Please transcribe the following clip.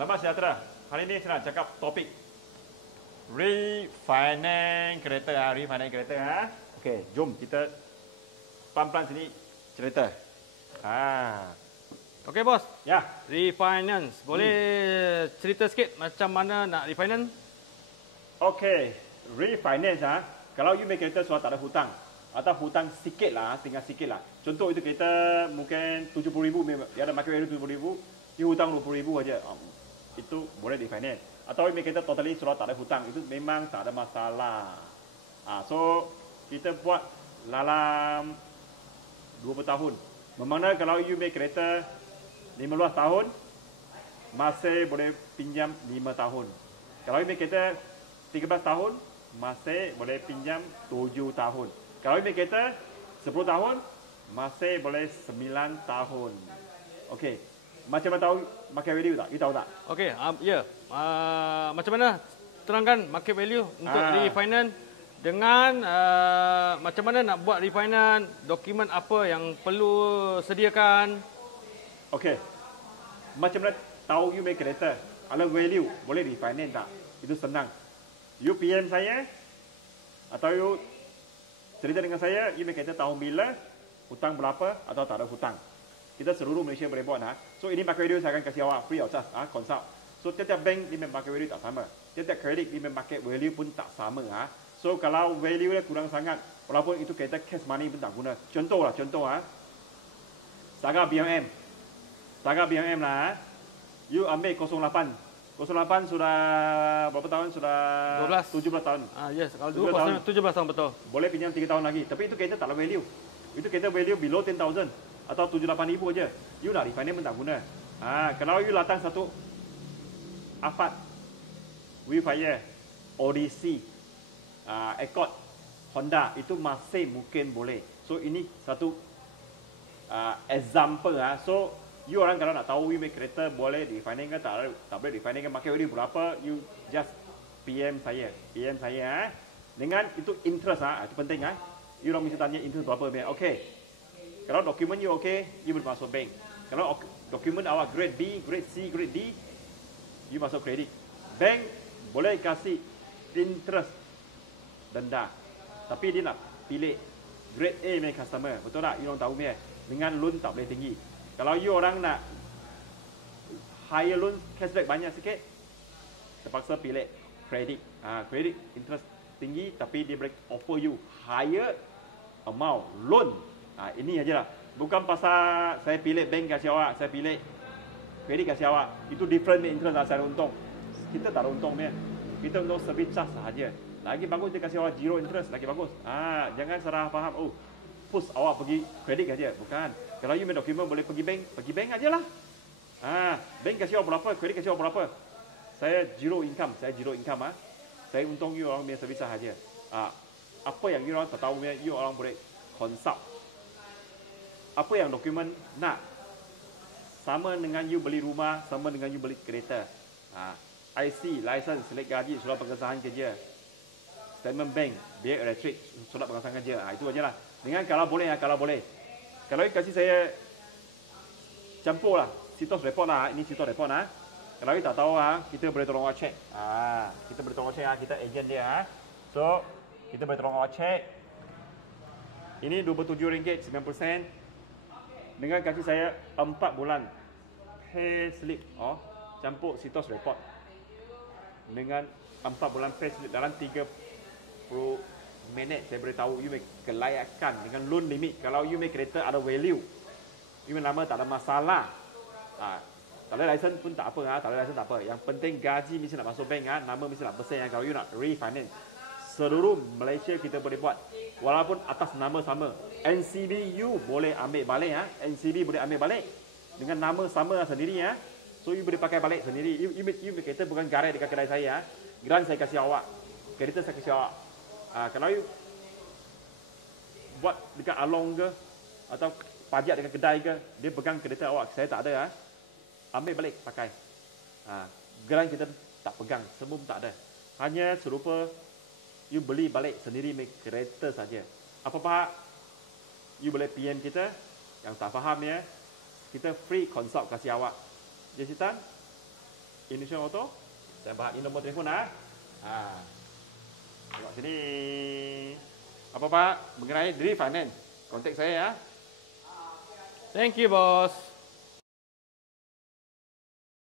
Selamat sejahtera. Hari ini saya nak cakap topik refinance kereta. Refinance kereta. Okey, jom kita pelan-pelan sini cerita. Okey bos, Ya. refinance. Boleh cerita sikit macam mana nak refinance? Okey, refinance kalau you make kereta sudah tak ada hutang atau hutang sikit lah, tinggal sikit lah. Contoh itu kereta mungkin 70,000, dia ada market value 70,000, you hutang 20,000 aja. Itu boleh refinance. Atau you make kereta totally sudah tak ada hutang, itu memang tak ada masalah. So kita buat dalam 20 tahun. Bermakna kalau you make kereta 15 tahun, masih boleh pinjam 5 tahun. Kalau you make kereta 13 tahun, masih boleh pinjam 7 tahun. Kalau you make kereta 10 tahun, masih boleh 9 tahun. Okey. Macam mana tahu market value tak? You tahu tak? Okey, ya. Macam mana terangkan market value untuk refinance dengan macam mana nak buat refinance, dokumen apa yang perlu sediakan. Okey. Macam mana tahu you make kereta? Kalau value boleh refinance tak? Itu senang. You PM saya atau you cerita dengan saya, you make kereta tahun bila, hutang berapa atau tak ada hutang. Kita seluruh Malaysia boleh buat. So ini market value saya akan kasih awak free of charge, consult. So tiap-tiap bank dia market value tak sama. Tiap-tiap kredit dia market value pun tak sama. So kalau value dia kurang sangat, walaupun itu kereta cash money pun tak guna. Contoh. Saga BMM. Saga BMM lah. You ambil 08. 08 sudah berapa tahun? Sudah 17 tahun. Yes, kalau dulu 17 tahun betul. Boleh pinjam 3 tahun lagi. Tapi itu kereta tak ada value. Itu kereta value below 10,000 atau 7-8,000 aja. You nak refinance pun tak guna. Kalau you datang satu Alphard, Wildfire, Odyssey, Accord, Honda, itu masih mungkin boleh. So ini satu example. So you orang kalau nak tahu you make kereta boleh refinance ke tak boleh refinance ke, market value berapa, you just PM saya. Dengan itu interest itu penting. You orang mesti tanya interest berapa. Okey. Kalau dokumen you okey, you boleh masuk bank. Kalau dokumen awak grade B, grade C, grade D, you masuk kredit. Bank boleh kasih interest denda. Tapi dia nak pilih grade A punya customer. Betul tak? You orang tahu dengan loan tak boleh tinggi. Kalau you orang nak higher loan, cashback banyak sikit, terpaksa pilih kredit. Kredit interest tinggi tapi dia boleh offer you higher amount loan. Ini aja lah. Bukan pasal saya pilih bank kasih awak, saya pilih kredit kasih awak. Itu different interest saya untung. Kita tak ada untung. Kita untung service charge sahaja. Lagi bagus dia kasih awak zero interest, lagi bagus. Jangan salah faham. Push awak pergi kredit aja. Bukan. Kalau you main dokumen boleh pergi bank aja lah. Bank kasih awak berapa, kredit kasih awak berapa. Saya zero income. Saya untung you orang punya service sahaja. Apa yang you orang tak tahu, you orang boleh consult. Apa yang dokumen nak, sama dengan you beli rumah, sama dengan you beli kereta. IC, license, selit gaji, surat pengesahan kerja, statement bank, biaya elektrik, surat pengesahan kerja. Itu aja lah. Dengan kalau boleh. Kalau you kasih saya campur lah, sitos report lah. Ini sitos report lah. Kalau you tak tahu kita boleh tolong awak check. Kita boleh tolong awak check. Kita agent dia. So kita boleh tolong awak check. Ini RM27 9%. Dengan kasih saya 4 bulan pay slip, campur sitos report. Dengan 4 bulan pay slip dalam 30 minit saya beritahu you make kelayakan dengan loan limit. Kalau you make kereta ada value, you lama tak ada masalah. Tak ada license pun tak apa. Yang penting gaji mesti nak masuk bank. Nama mesti nak besar. Kalau you nak refinance, seluruh Malaysia kita boleh buat. Walaupun atas nama sama. NCB you boleh ambil balik. NCB boleh ambil balik. Dengan nama sama sendiri. So you boleh pakai balik sendiri. You kereta bukan garai dekat kedai saya. Grant saya kasih awak. Kereta saya kasih awak. Kalau you buat dekat Along ke, atau pajak dekat kedai ke, dia pegang kereta awak. Saya tak ada. Ambil balik pakai. Grant kita tak pegang. Semua pun tak ada. Hanya serupa you beli balik sendiri kereta saja. Apa-apa you boleh PM kita. Yang tak faham kita free consult kasih awak. Jessitan, Indonesia Auto. Saya bahas ini nombor telefon Tengok sini. Apa Pak mengenai refinance? Kontak saya ya. Thank you, bos.